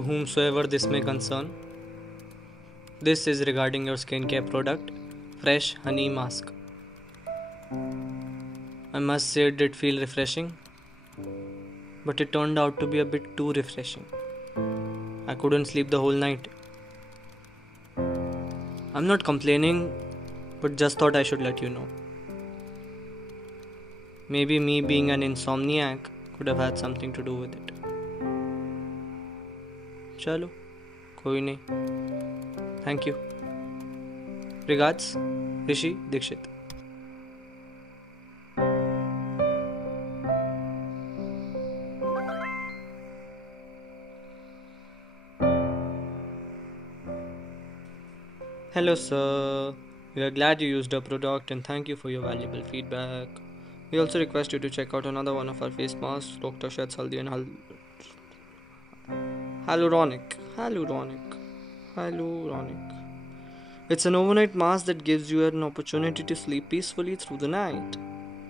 To whomsoever this may concern, this is regarding your skincare product, Fresh Honey Mask. I must say it did feel refreshing, but it turned out to be a bit too refreshing. I couldn't sleep the whole night. I'm not complaining, but just thought I should let you know. Maybe me being an insomniac could have had something to do with it. Chalo, koi nahi. Thank you. Regards, Rishi Dikshit. Hello, sir. We are glad you used our product and thank you for your valuable feedback. We also request you to check out another one of our face masks, Dr. Sheds Haldi and Hyaluronic. Hyaluronic. Hyaluronic. It's an overnight mask that gives you an opportunity to sleep peacefully through the night.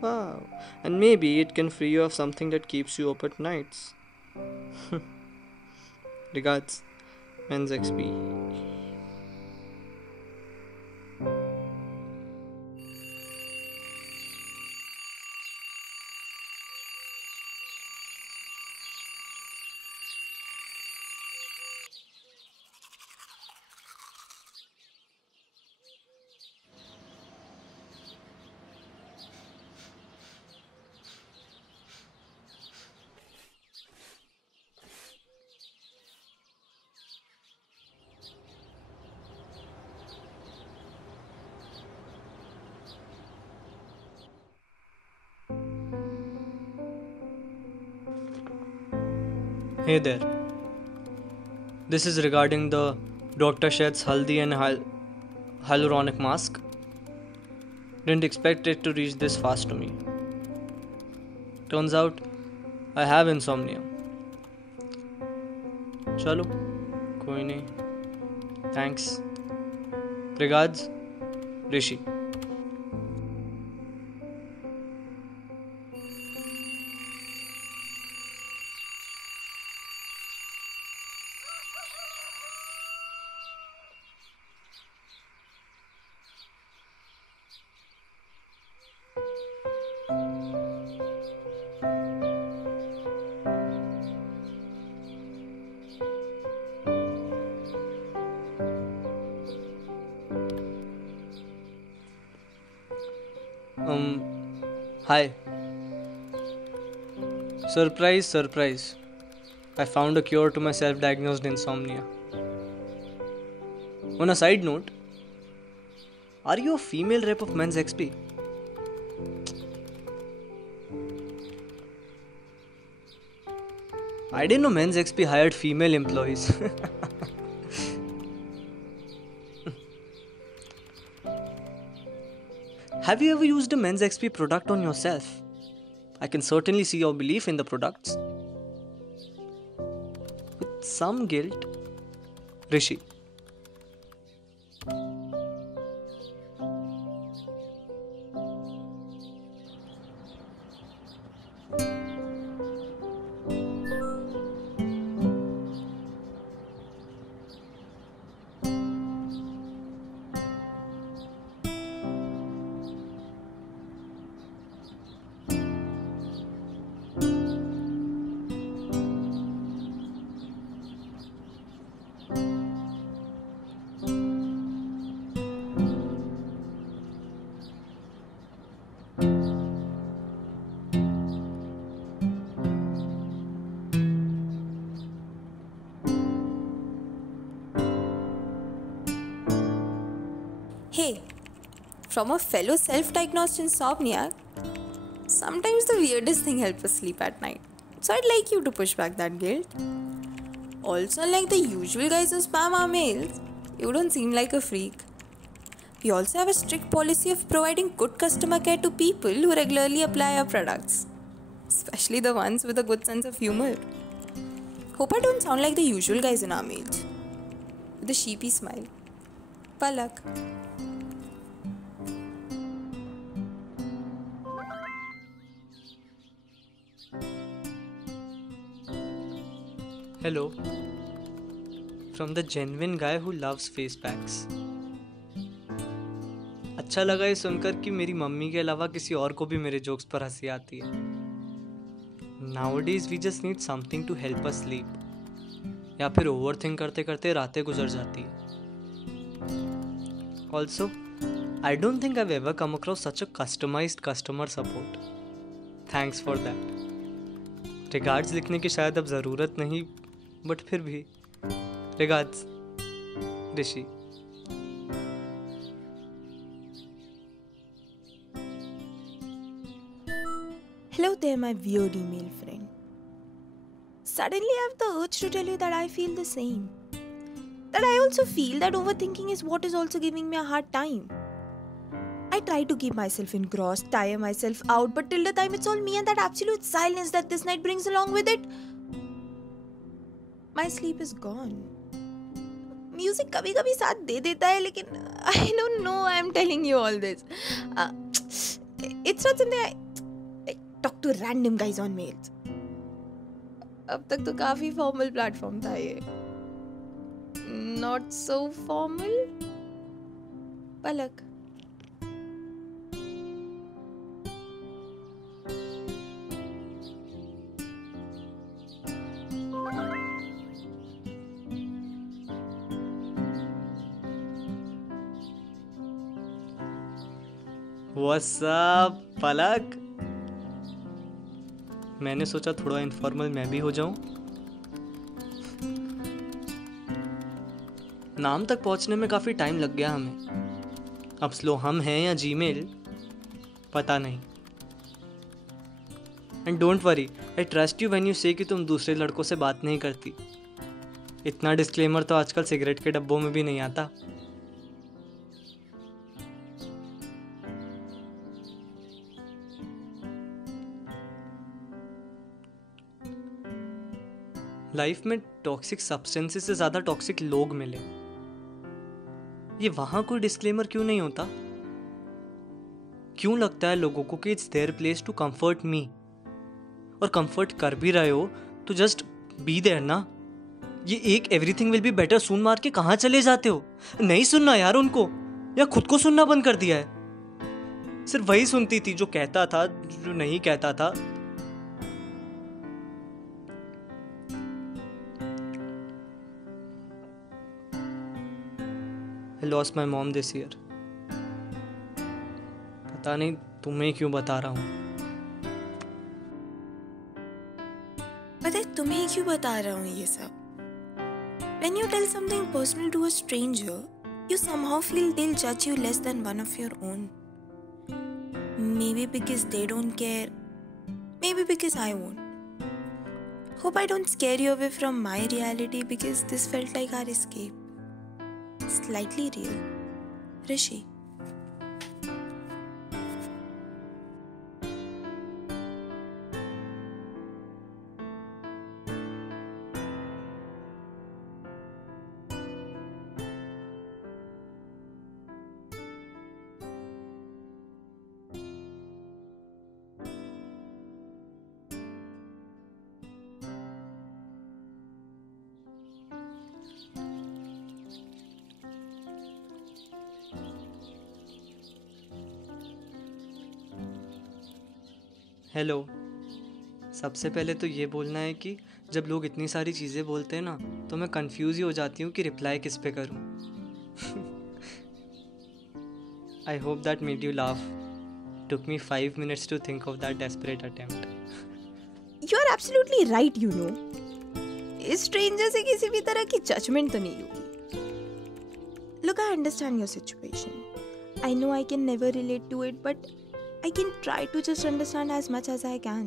Wow. And maybe it can free you of something that keeps you up at nights. Regards, Men's XP. Hey there. This is regarding the Dr. Sheds Haldi and Hyaluronic mask. Didn't expect it to reach this fast to me. Turns out I have insomnia. Chalo, koi nahi. Thanks. Regards, Rishi. Hi. Surprise, surprise. I found a cure to my self diagnosed insomnia. On a side note, are you a female rep of Men's XP? I didn't know Men's XP hired female employees. Have you ever used a Men's XP product on yourself? I can certainly see your belief in the products. With some guilt, Rishi. Hey, from a fellow self-diagnosed insomniac, sometimes the weirdest thing helps us sleep at night. So I'd like you to push back that guilt. Also, unlike the usual guys who spam our mails, you don't seem like a freak. We also have a strict policy of providing good customer care to people who regularly apply our products, especially the ones with a good sense of humor. Hope I don't sound like the usual guys in our mails. With a sheepy smile. Palak. Hello. from the genuine guy who loves face packs. अच्छा लगा ये सुनकर कि मेरी mummy के अलावा किसी और को भी मेरे जोक्स पर हंसी आती है. Nowadays we just need something to help us sleep. या फिर ओवरथिंक करते करते रातें गुजर जाती है. Also, I don't think I've ever come across such a customized customer support. Thanks for that. Regards लिखने की शायद अब ज़रूरत नहीं, बट फिर भी Regards, Rishi. Hello there, my weird email friend. Suddenly, I have the urge to tell you that I feel the same. That I also feel that overthinking is what is also giving me a hard time. I try to keep myself engrossed, tire myself out, but till the time it's all me and that absolute silence that this night brings along with it, my sleep is gone. Music कभी कभी साथ दे देता है, लेकिन I don't know why I'm telling you all this. It's not something I talk to random guys on mails. अब तक तो काफी फॉर्मल प्लेटफॉर्म था ये. Not so formal. Palak. What's up, पलक? मैंने सोचा थोड़ा इनफॉर्मल मैं भी हो जाऊं. नाम तक पहुंचने में काफ़ी टाइम लग गया हमें. अब स्लो हम हैं या जीमेल पता नहीं. And don't worry, I trust you when you से कि तुम दूसरे लड़कों से बात नहीं करती. इतना डिस्क्लेमर तो आजकल सिगरेट के डब्बों में भी नहीं आता. लाइफ में टॉक्सिक सब्सटेंसेस से ज़्यादा टॉक्सिक लोग मिले. ये वहां कोई डिस्क्लेमर क्यों नहीं होता? क्यों लगता है लोगों को कि it's their place to comfort me? और कंफर्ट कर भी रहे हो तो जस्ट बी देयर ना. ये एक एवरीथिंग विल बी बेटर सून मार के कहाँ चले जाते हो? नहीं सुनना यार उनको, या खुद को सुनना बंद कर दिया है? सिर्फ वही सुनती थी जो कहता था, जो नहीं कहता था. I lost my mom this year. पता नहीं तुम्हें क्यों बता रहा हूँ. पता है तुम्हें क्यों बता रहा हूँ ये सब? When you tell something personal to a stranger, you somehow feel they'll judge you less than one of your own. Maybe because they don't care, maybe because I won't. Hope I don't scare you away from my reality because this felt like our escape. Slightly real. Rishi. Hello. सबसे पहले तो ये बोलना है कि जब लोग इतनी सारी चीज़ें बोलते हैं ना, तो मैं कंफ्यूज ही हो जाती हूँ कि रिप्लाई किस पे करूँ. I hope that made you laugh. Took me 5 minutes to think of that desperate attempt. You are absolutely right, you know. इस stranger से किसी भी तरह की judgment तो नहीं होगी. Look, I understand your situation. I know I can never relate to it, but I can try to just understand as much as I can.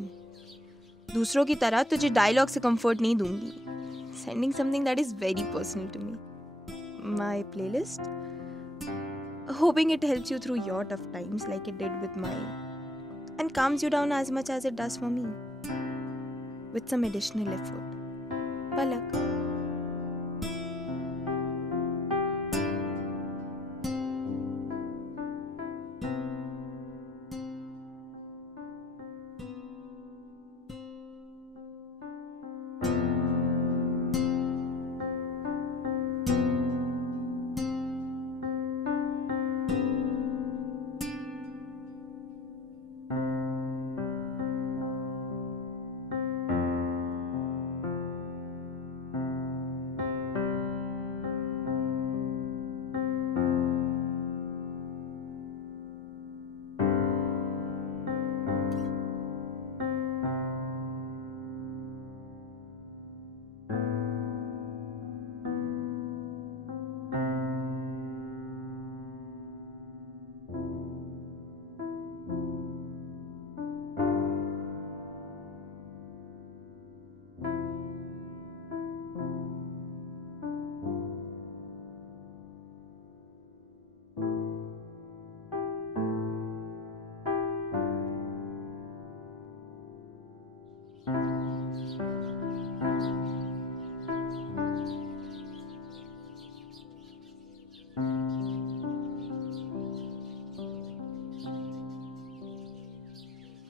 दूसरों की तरह तुझे डायलॉग से कंफर्ट नहीं दूंगी. Sending something that is very personal to me. My playlist. Hoping it helps you through your tough times like it did with mine. And calms you down as much as it does for me. With some additional effort. Palak.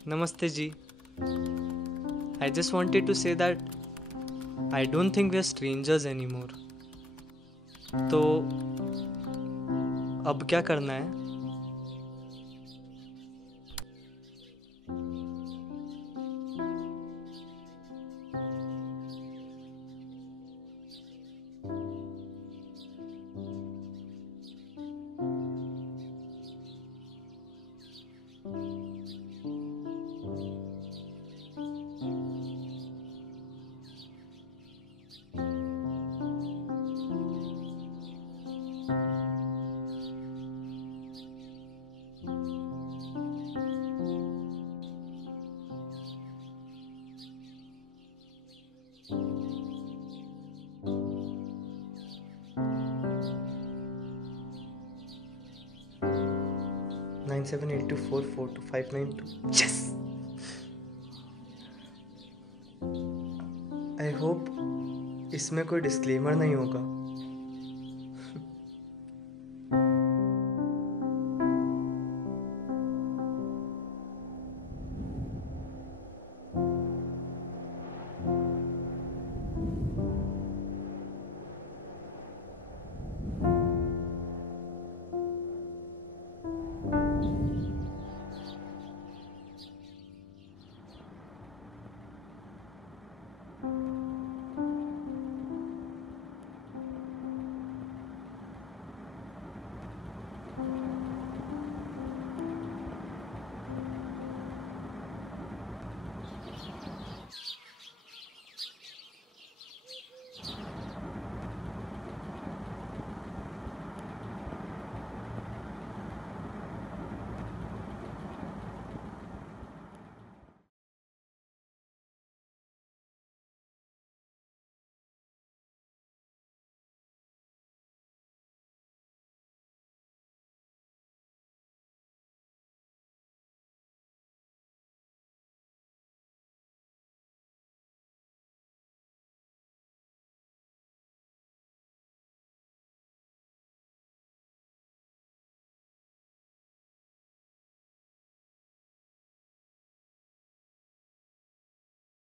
Namaste ji. I just wanted to say that I don't think we are strangers anymore. तो अब क्या करना है? Nine 782442592. Yes. I hope इसमें कोई disclaimer नहीं होगा.